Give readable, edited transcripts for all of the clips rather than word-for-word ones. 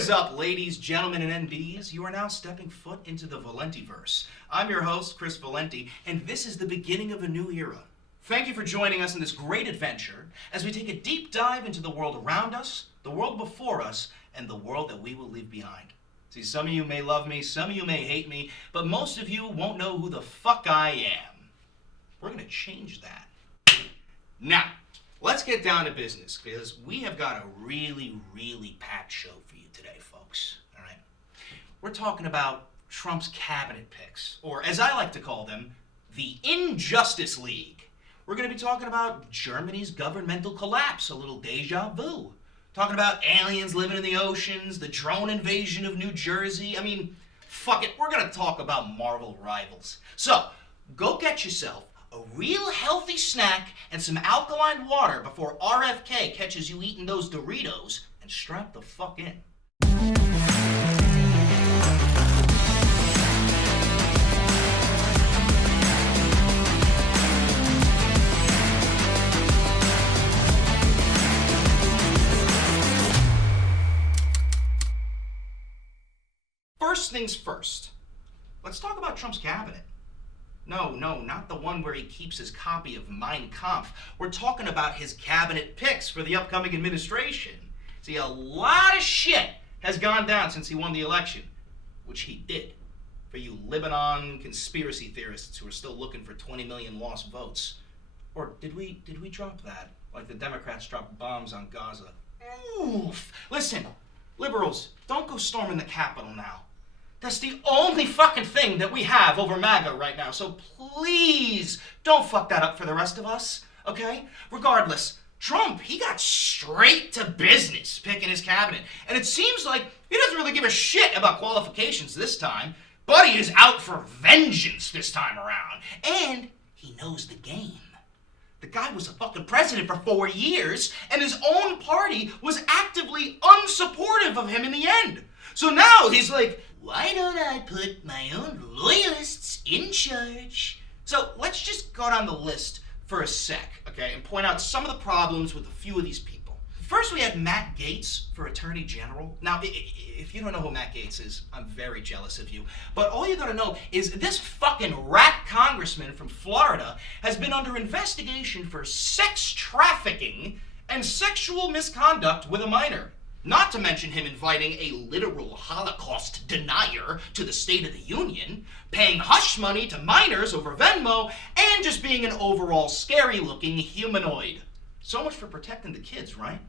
What is up, ladies, gentlemen, and NBs? You are now stepping foot into the ValentiVerse. I'm your host, CHRIS VALENTI, and this is the beginning of a new era. Thank you for joining us in this great adventure as we take a deep dive into the world around us, the world before us, and the world that we will leave behind. See, some of you may love me, some of you may hate me, but most of you won't know who the fuck I am. We're gonna change that. Now, let's get down to business, because we have got a really packed show for you today, folks. All right? We're talking about Trump's cabinet picks, or as I like to call them, the Injustice League. We're going to be talking about Germany's governmental collapse, a little deja vu. Talking about aliens living in the oceans, the drone invasion of New Jersey. I mean, fuck it, we're going to talk about Marvel rivals. So, go get yourself a real healthy snack and some alkaline water before RFK catches you eating those Doritos, and strap the fuck in. First things first, let's talk about Trump's cabinet. No, not the one where he keeps his copy of Mein Kampf. We're talking about his cabinet picks for the upcoming administration. See, a lot of shit has gone down since he won the election, which he did. For you Lebanon conspiracy theorists who are still looking for 20 million lost votes. Or did we drop that? Like the Democrats dropped bombs on Gaza. Oof! Listen, liberals, don't go storming the Capitol now. That's the only fucking thing that we have over MAGA right now, so please don't fuck that up for the rest of us, okay? Regardless, Trump, he got straight to business picking his cabinet, and it seems like he doesn't really give a shit about qualifications this time, but he is out for vengeance this time around, and he knows the game. The guy was a fucking president for 4 years, and his own party was actively unsupportive of him in the end. So now he's like, why don't I put my own loyalists in charge? So let's just go down the list for a sec, okay, and point out some of the problems with a few of these people. First, we had Matt Gaetz for Attorney General. Now, if you don't know who Matt Gaetz is, I'm very jealous of you. But all you gotta know is this fucking rat congressman from Florida has been under investigation for sex trafficking and sexual misconduct with a minor. Not to mention him inviting a literal Holocaust denier to the State of the Union, paying hush money to minors over Venmo, and just being an overall scary-looking humanoid. So much for protecting the kids, right?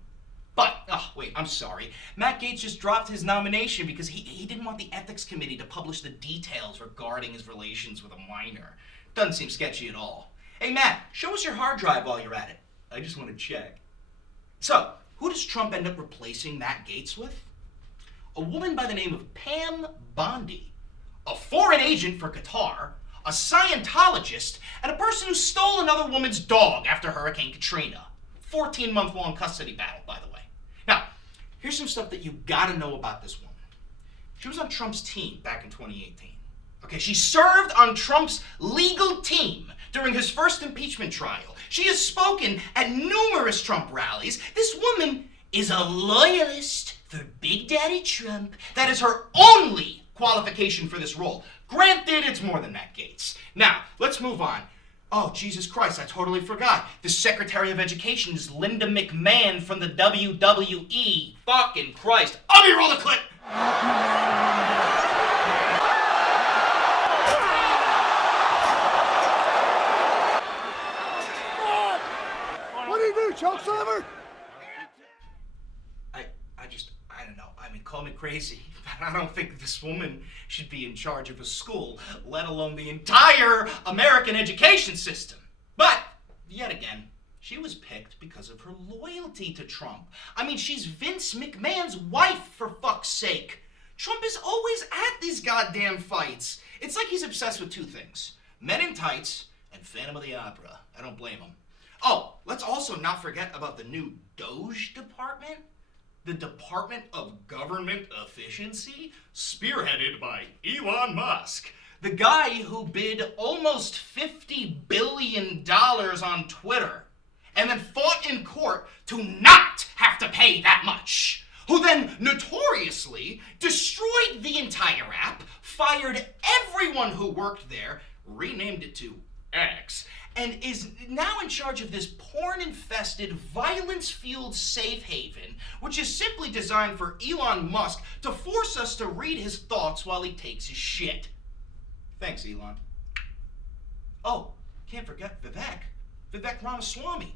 But, wait, I'm sorry. Matt Gaetz just dropped his nomination because he didn't want the ethics committee to publish the details regarding his relations with a minor. Doesn't seem sketchy at all. Hey, Matt, show us your hard drive while you're at it. I just want to check. So, who does Trump end up replacing Matt Gaetz with? A woman by the name of Pam Bondi, a foreign agent for Qatar, a Scientologist, and a person who stole another woman's dog after Hurricane Katrina. 14-month-long custody battle, by the way. Now, here's some stuff that you gotta know about this woman. She was on Trump's team back in 2018. Okay, she served on Trump's legal team during his first impeachment trial. She has spoken at numerous Trump rallies. This woman is a loyalist for Big Daddy Trump. That is her only qualification for this role. Granted, it's more than Matt Gaetz. Now, let's move on. Oh, Jesus Christ, I totally forgot. The Secretary of Education is Linda McMahon from the WWE. Fucking Christ. Let me roll the clip! Choke slammer? I don't know. I mean, call me crazy, but I don't think this woman should be in charge of a school, let alone the entire American education system. But, yet again, she was picked because of her loyalty to Trump. I mean, she's Vince McMahon's wife, for fuck's sake. Trump is always at these goddamn fights. It's like he's obsessed with two things: Men in Tights and Phantom of the Opera. I don't blame him. Oh, let's also not forget about the new Doge department. The Department of Government Efficiency, spearheaded by Elon Musk. The guy who bid almost $50 billion on Twitter and then fought in court to not have to pay that much. who then notoriously destroyed the entire app, fired everyone who worked there, renamed it to X, and is now in charge of this porn-infested, violence-fueled safe haven, which is simply designed for Elon Musk to force us to read his thoughts while he takes his shit. Thanks, Elon. Oh, can't forget Vivek Ramaswamy.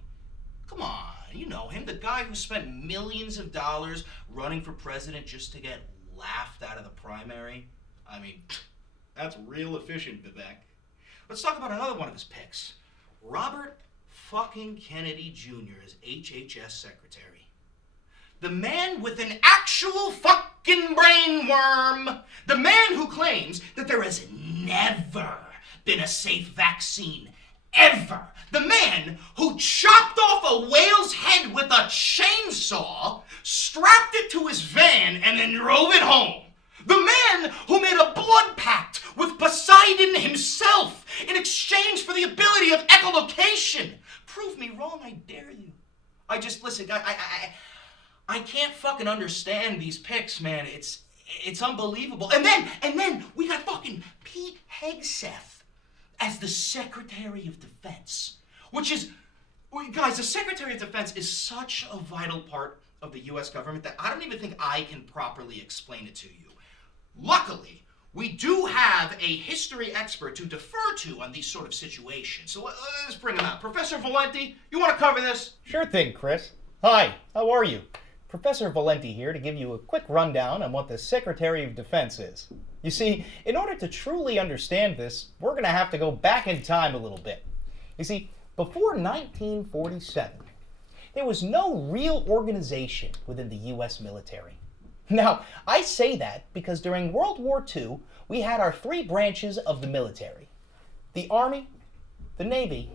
Come on, you know him, the guy who spent millions of dollars running for president just to get laughed out of the primary. I mean, that's real efficient, Vivek. Let's talk about another one of his picks. Robert fucking Kennedy Jr. as HHS secretary. The man with an actual fucking brain worm. The man who claims that there has never been a safe vaccine, ever. The man who chopped off a whale's head with a chainsaw, strapped it to his van, and then drove it home. The man who made a blood pact with Poseidon himself in exchange for the ability of echolocation. Prove me wrong, I dare you. Listen, I can't fucking understand these picks, man. It's unbelievable. And then we got fucking Pete Hegseth as the Secretary of Defense, which is, guys, the Secretary of Defense is such a vital part of the U.S. government that I don't even think I can properly explain it to you. Luckily, we do have a history expert to defer to on these sort of situations. So let's bring him out. Professor Valenti, you want to cover this? Sure thing, Chris. Hi, how are you? Professor Valenti here to give you a quick rundown on what the Secretary of Defense is. You see, in order to truly understand this, we're going to have to go back in time a little bit. You see, before 1947, there was no real organization within the U.S. military. Now, I say that because during World War II, we had our three branches of the military: the Army, the Navy,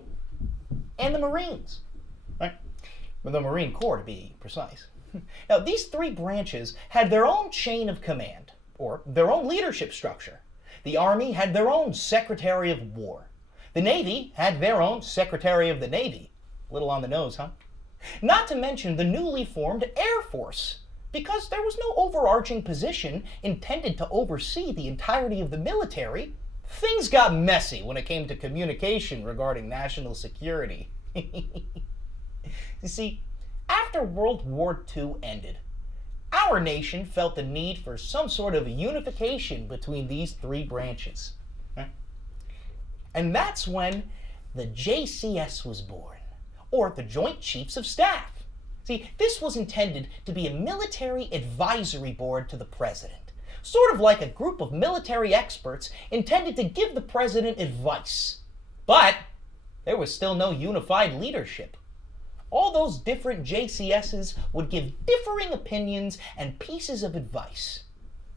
and the Marines. Right? Well, the Marine Corps, to be precise. Now, these three branches had their own chain of command, or their own leadership structure. The Army had their own Secretary of War. The Navy had their own Secretary of the Navy. A little on the nose, huh? Not to mention the newly formed Air Force, because there was no overarching position intended to oversee the entirety of the military. Things got messy when it came to communication regarding national security. You see, after World War II ended, our nation felt the need for some sort of unification between these three branches. And that's when the JCS was born, or the Joint Chiefs of Staff. See, this was intended to be a military advisory board to the president, sort of like a group of military experts intended to give the president advice. But there was still no unified leadership. All those different JCSs would give differing opinions and pieces of advice.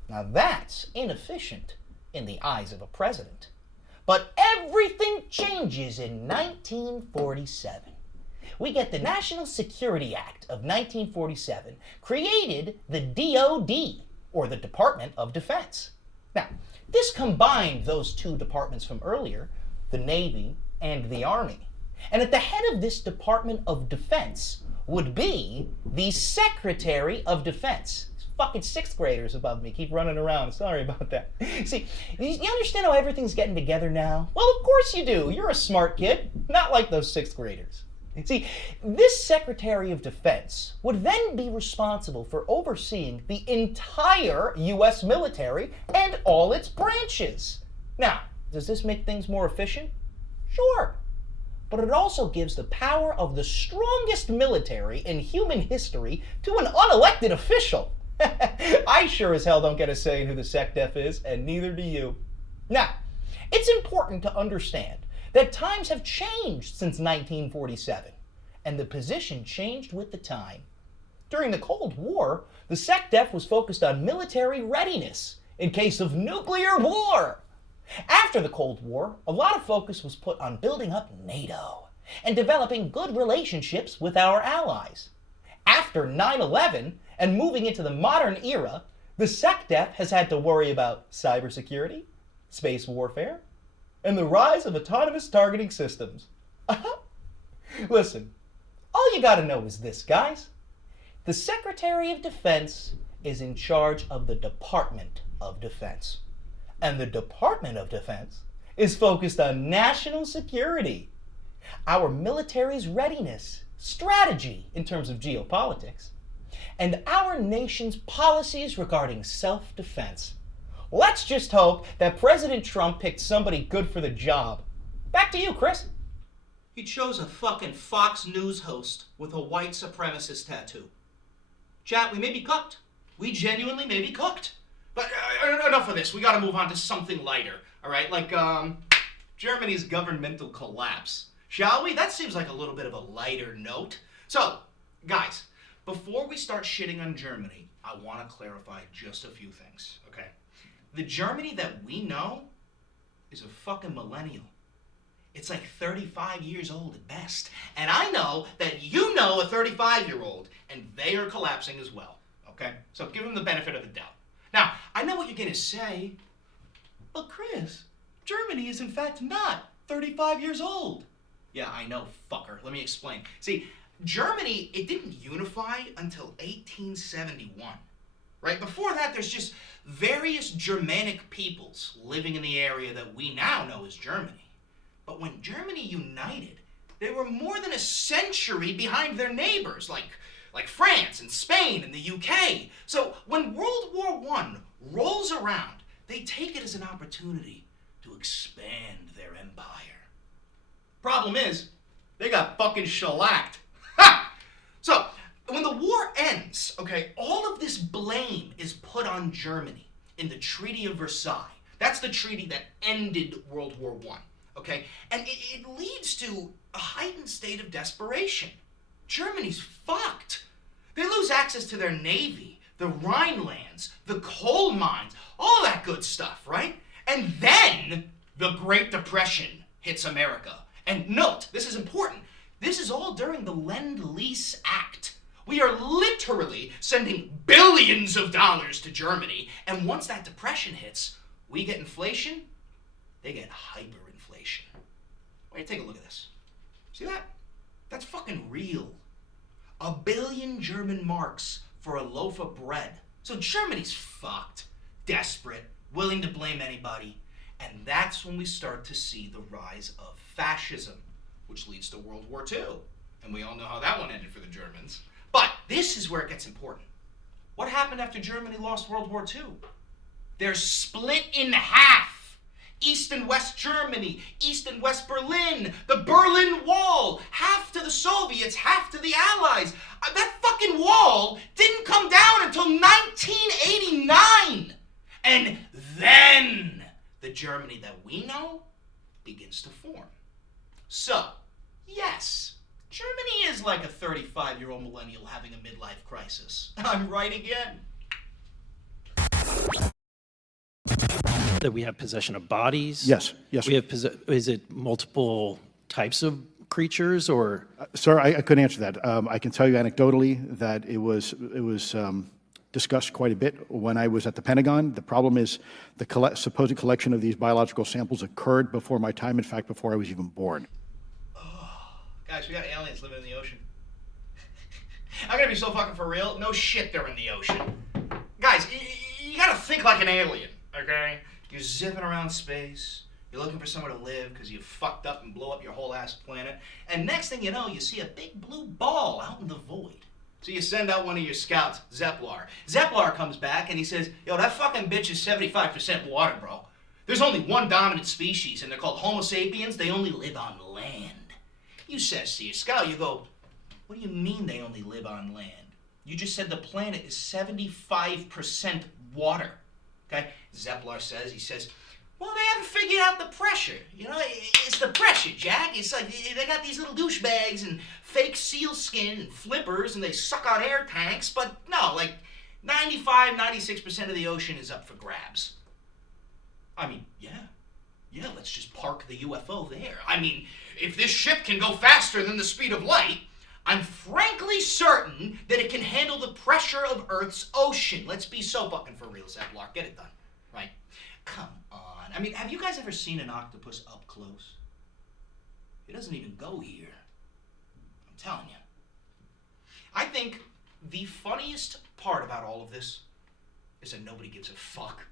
Now that's inefficient in the eyes of a president. But everything changes in 1947. We get the National Security Act of 1947, created the DoD, or the Department of Defense. Now, this combined those two departments from earlier, the Navy and the Army. And at the head of this Department of Defense would be the Secretary of Defense. These fucking sixth graders above me keep running around. Sorry about that. See, you understand how everything's getting together now? Well, of course you do. You're a smart kid. Not like those sixth graders. See, this Secretary of Defense would then be responsible for overseeing the entire U.S. military and all its branches. Now, does this make things more efficient? Sure. But it also gives the power of the strongest military in human history to an unelected official. I sure as hell don't get a say in who the SecDef is, and neither do you. Now, it's important to understand that times have changed since 1947, and the position changed with the time. During the Cold War, the SecDef was focused on military readiness in case of nuclear war. After the Cold War, a lot of focus was put on building up NATO and developing good relationships with our allies. After 9/11 and moving into the modern era, the SecDef has had to worry about cybersecurity, space warfare, and the rise of autonomous targeting systems. Listen, all you gotta know is this, guys. The Secretary of Defense is in charge of the Department of Defense. And the Department of Defense is focused on national security, our military's readiness, strategy in terms of geopolitics, and our nation's policies regarding self-defense. Let's just hope that President Trump picked somebody good for the job. Back to you, Chris. He chose a fucking Fox News host with a white supremacist tattoo. Chat, we may be cooked. We genuinely may be cooked. But enough of this. We gotta move on to something lighter. All right, like Germany's governmental collapse. Shall we? That seems like a little bit of a lighter note. So, guys, before we start shitting on Germany, I want to clarify just a few things, okay? The Germany that we know is a fucking millennial. It's like 35 years old at best. And I know that you know a 35-year-old, and they are collapsing as well, okay? So give them the benefit of the doubt. Now, I know what you're going to say. But Chris, Germany is in fact not 35 years old. Yeah, I know, fucker. Let me explain. See, Germany, it didn't unify until 1871, right? Before that, there's just various Germanic peoples living in the area that we now know as Germany. But when Germany united, they were more than a century behind their neighbors, like France and Spain and the UK. So when World War I rolls around, they take it as an opportunity to expand their empire. Problem is, they got fucking shellacked. Ha! So, when the war ends, okay, all of this blame is put on Germany in the Treaty of Versailles. That's the treaty that ended World War I, okay? And it leads to a heightened state of desperation. Germany's fucked. They lose access to their navy, the Rhinelands, the coal mines, all that good stuff, right? And then the Great Depression hits America. And note, this is important, this is all during the Lend-Lease Act. We are literally sending billions of dollars to Germany, and once that depression hits, we get inflation, they get hyperinflation. Wait, take a look at this. See that? That's fucking real. 1 billion German marks for a loaf of bread. So Germany's fucked, desperate, willing to blame anybody, and that's when we start to see the rise of fascism, which leads to World War II. And we all know how that one ended for the Germans. But this is where it gets important. What happened after Germany lost World War II? They're split in half. East and West Germany, East and West Berlin, the Berlin Wall, half to the Soviets, half to the Allies. That fucking wall didn't come down until 1989. And then the Germany that we know begins to form. So, yes, Germany is like a 35-year-old millennial having a midlife crisis. I'm right again. That we have possession of bodies? Yes, yes. We have is it multiple types of creatures or? Sir, I couldn't answer that. I can tell you anecdotally that it was discussed quite a bit when I was at the Pentagon. The problem is the supposed collection of these biological samples occurred before my time, in fact, before I was even born. Oh, guys, we got aliens living in the ocean. I'm gonna be so fucking for real. No shit, they're in the ocean. Guys, you gotta think like an alien, okay? You're zipping around space. You're looking for somewhere to live because you fucked up and blow up your whole ass planet. And next thing you know, you see a big blue ball out in the void. So you send out one of your scouts, Zeplar. Zeplar comes back and he says, yo, that fucking bitch is 75% water, bro. There's only one dominant species and they're called Homo sapiens. They only live on land. You says to your scout, you go, what do you mean they only live on land? You just said the planet is 75% water. Okay? Zeplar says, he says, well, they haven't figured out the pressure. You know, it's the pressure, Jack. It's like they got these little douchebags and fake seal skin and flippers and they suck out air tanks, but no, like 95, 96% of the ocean is up for grabs. I mean, yeah, let's just park the UFO there. I mean, if this ship can go faster than the speed of light, I'm frankly certain that it can handle the pressure of Earth's ocean. Let's be so fucking for real, Zeplar. Get it done, right? Come on. I mean, have you guys ever seen an octopus up close? It doesn't even go here. I'm telling you. I think The funniest part about all of this is that nobody gives a fuck.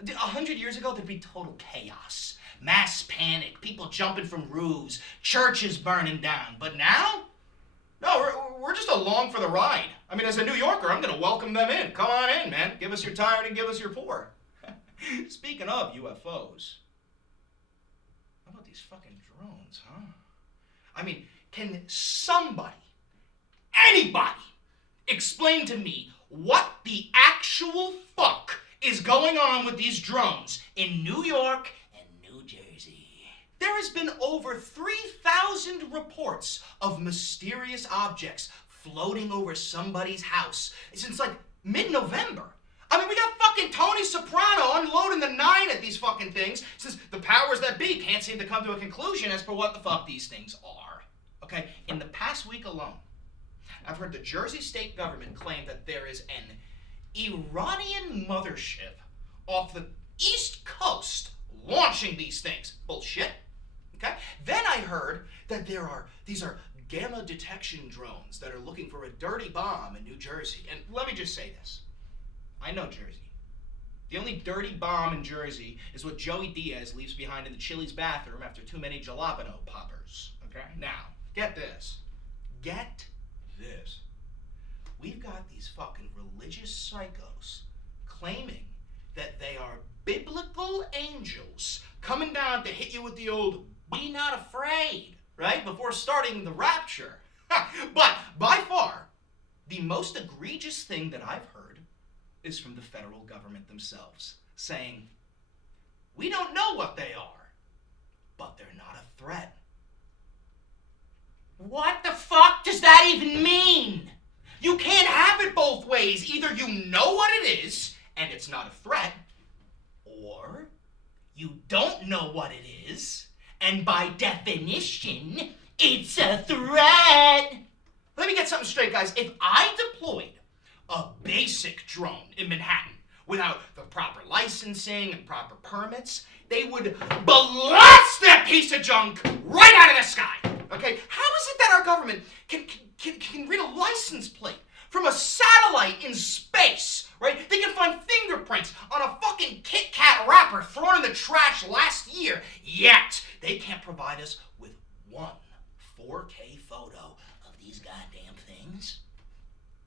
100 years ago, there'd be total chaos. Mass panic, people jumping from roofs, churches burning down. But now? No, we're just along for the ride. I mean, as a New Yorker, I'm going to welcome them in. Come on in, man. Give us your tired and give us your poor. Speaking of UFOs, how about these fucking drones, huh? I mean, can somebody, anybody, explain to me what the actual fuck is going on with these drones in New York and New Jersey? There has been over 3,000 reports of mysterious objects floating over somebody's house since like mid-November. I mean, we got fucking Tony Soprano unloading the 9 at these fucking things since the powers that be can't seem to come to a conclusion as per what the fuck these things are. Okay, in the past week alone, I've heard the Jersey state government claim that there is an Iranian mothership off the East Coast launching these things. Bullshit. Okay? Then I heard that these are gamma detection drones that are looking for a dirty bomb in New Jersey. And let me just say this. I know Jersey. The only dirty bomb in Jersey is what Joey Diaz leaves behind in the Chili's bathroom after too many jalapeno poppers. Okay? Now, get this. Get this. We've got these fucking religious psychos claiming that they are biblical angels coming down to hit you with the old "be not afraid," right? Before starting the rapture. But by far, the most egregious thing that I've heard is from the federal government themselves, saying, we don't know what they are, but they're not a threat. What the fuck does that even mean? You can't have it both ways. Either you know what it is, and it's not a threat, or you don't know what it is, and by definition, it's a threat. Let me get something straight, guys. If I deployed a basic drone in Manhattan without the proper licensing and proper permits, they would blast that piece of junk right out of the sky. Okay? How is it that our government can read a license plate from a satellite in space, right? They can find fingerprints on a fucking Kit Kat wrapper thrown in the trash last year, yet they can't provide us with one 4K photo of these goddamn things?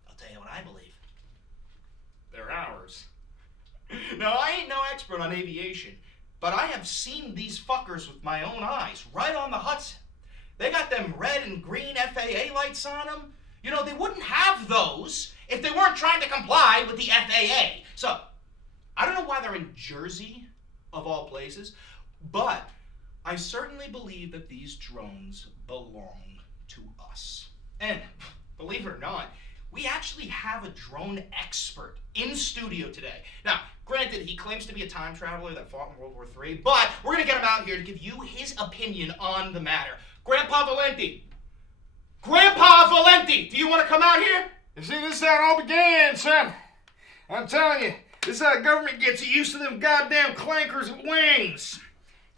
I'll tell you what I believe. They're ours. Now, I ain't no expert on aviation, but I have seen these fuckers with my own eyes, right on the Hudson. They got them red and green FAA lights on them. You know, they wouldn't have those if they weren't trying to comply with the FAA. So, I don't know why they're in Jersey, of all places, but I certainly believe that these drones belong to us. And, believe it or not, we actually have a drone expert in studio today. Now, granted, he claims to be a time traveler that fought in World War III, but we're going to get him out here to give you his opinion on the matter. Grandpa Valenti! Grandpa Valenti! Do you want to come out here? You see, this is how it all began, son. I'm telling you, this is how the government gets you used to them goddamn clankers with wings.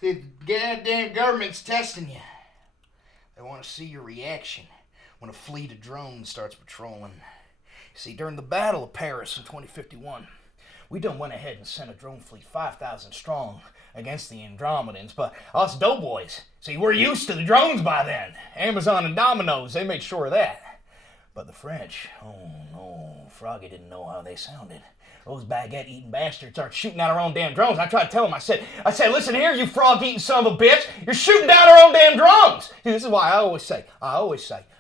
The goddamn government's testing you. They want to see your reaction when a fleet of drones starts patrolling. See, during the Battle of Paris in 2051, we done went ahead and sent a drone fleet 5,000 strong against the Andromedans, but us doughboys, see, we're used to the drones by then. Amazon and Domino's, they made sure of that. But the French, oh no, Froggy didn't know how they sounded. Those baguette-eating bastards started shooting out our own damn drones. I tried to tell them, I said, listen here, you frog-eating son of a bitch, you're shooting down our own damn drones. See, this is why I always say,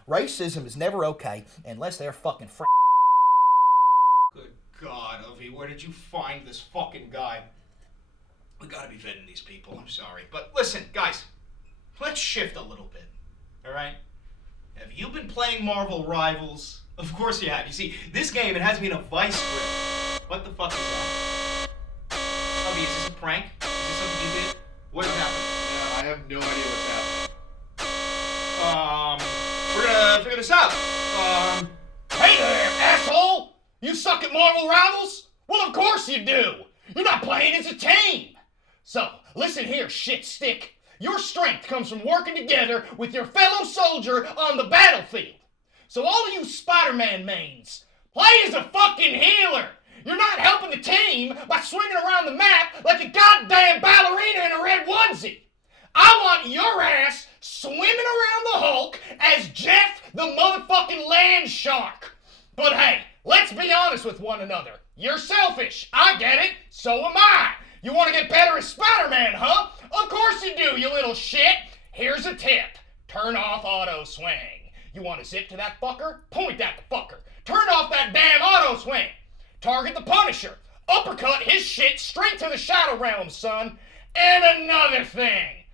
racism is never okay unless they're fucking Good God, Ovi, where did you find this fucking guy? We gotta be vetting these people, I'm sorry. But listen, guys, let's shift a little bit, alright? Have you been playing Marvel Rivals? Of course you have. You see, this game, it has me in a vice grip. What the fuck is that? Ovi, is this a prank? Is this something you did? What is happening? Yeah, I have no idea what's happening. We're gonna figure this out. Hey there, asshole! You suck at Marvel Rivals? Well, of course you do! You're not playing as a team! So, listen here, shit stick. Your strength comes from working together with your fellow soldier on the battlefield. So all of you Spider-Man mains, play as a fucking healer. You're not helping the team by swinging around the map like a goddamn ballerina in a red onesie. I want your ass swimming around the Hulk as Jeff the motherfucking land shark. But hey, let's be honest with one another. You're selfish. I get it. So am I. You want to get better as Spider-Man, huh? Of course you do, you little shit. Here's a tip. Turn off auto swing. You want to zip to that fucker? Point at the fucker. Turn off that damn auto swing. Target the Punisher. Uppercut his shit straight to the Shadow Realm, son. And another thing.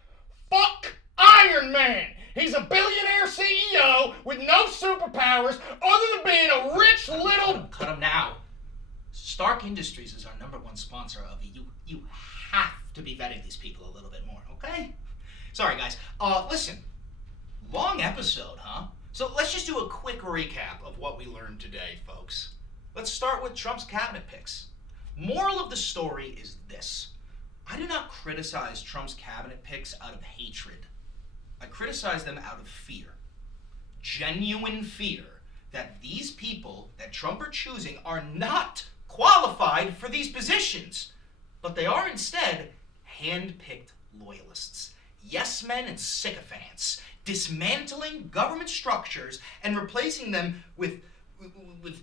Fuck Iron Man. He's a billionaire CEO with no superpowers other than being a rich little... Cut him now. Stark Industries is our #1 sponsor of you have to be vetting these people a little bit more, okay? Sorry, guys. Listen. Long episode, huh? So let's just do a quick recap of what we learned today, folks. Let's start with Trump's cabinet picks. Moral of the story is this. I do not criticize Trump's cabinet picks out of hatred. I criticize them out of fear. Genuine fear that these people that Trump are choosing are not qualified for these positions, but they are instead hand-picked loyalists, yes men and sycophants, dismantling government structures and replacing them with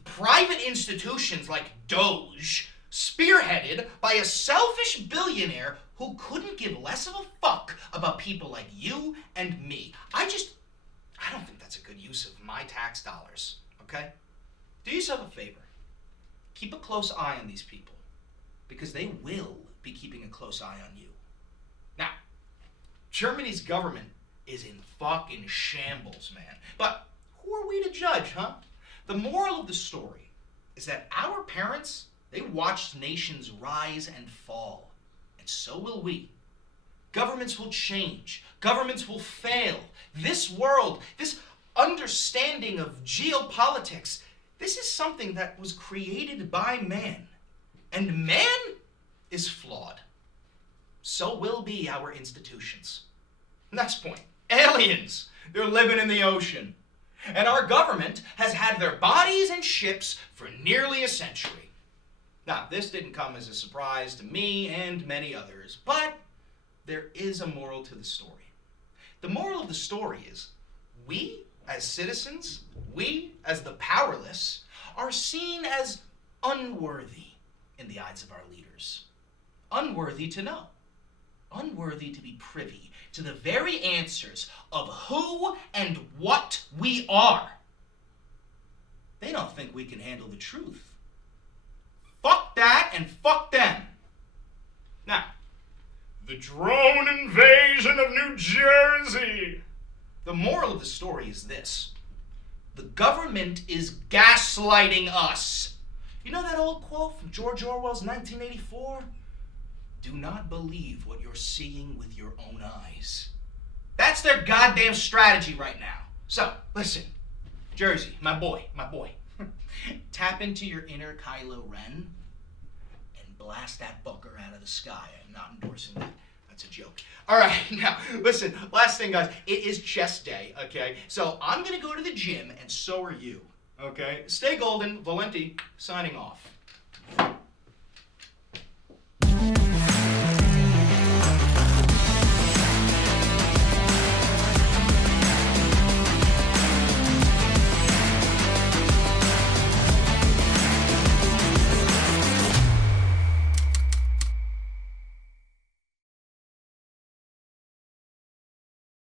private institutions like Doge, spearheaded by a selfish billionaire who couldn't give less of a fuck about people like you and me. I don't think that's a good use of my tax dollars, okay? Do yourself a favor. Keep a close eye on these people, because they will be keeping a close eye on you. Now, Germany's government is in fucking shambles, man. But who are we to judge, huh? The moral of the story is that our parents, they watched nations rise and fall, and so will we. Governments will change. Governments will fail. This world, this understanding of geopolitics, this is something that was created by man. And man is flawed. So will be our institutions. Next point. Aliens. They're living in the ocean. And our government has had their bodies and ships for nearly a century. Now, this didn't come as a surprise to me and many others, but there is a moral to the story. The moral of the story is we, as citizens, we, as the powerless, are seen as unworthy in the eyes of our leaders. Unworthy to know. Unworthy to be privy to the very answers of who and what we are. They don't think we can handle the truth. Fuck that and fuck them. Now, the drone invasion of New Jersey. The moral of the story is this. The government is gaslighting us. You know that old quote from George Orwell's 1984? Do not believe what you're seeing with your own eyes. That's their goddamn strategy right now. So, listen, Jersey, my boy. Tap into your inner Kylo Ren and blast that fucker out of the sky. I'm not endorsing that. That's a joke. All right, now, listen, last thing, guys. It is chess day, okay? So I'm going to go to the gym, and so are you, okay? Stay golden. Valenti, signing off.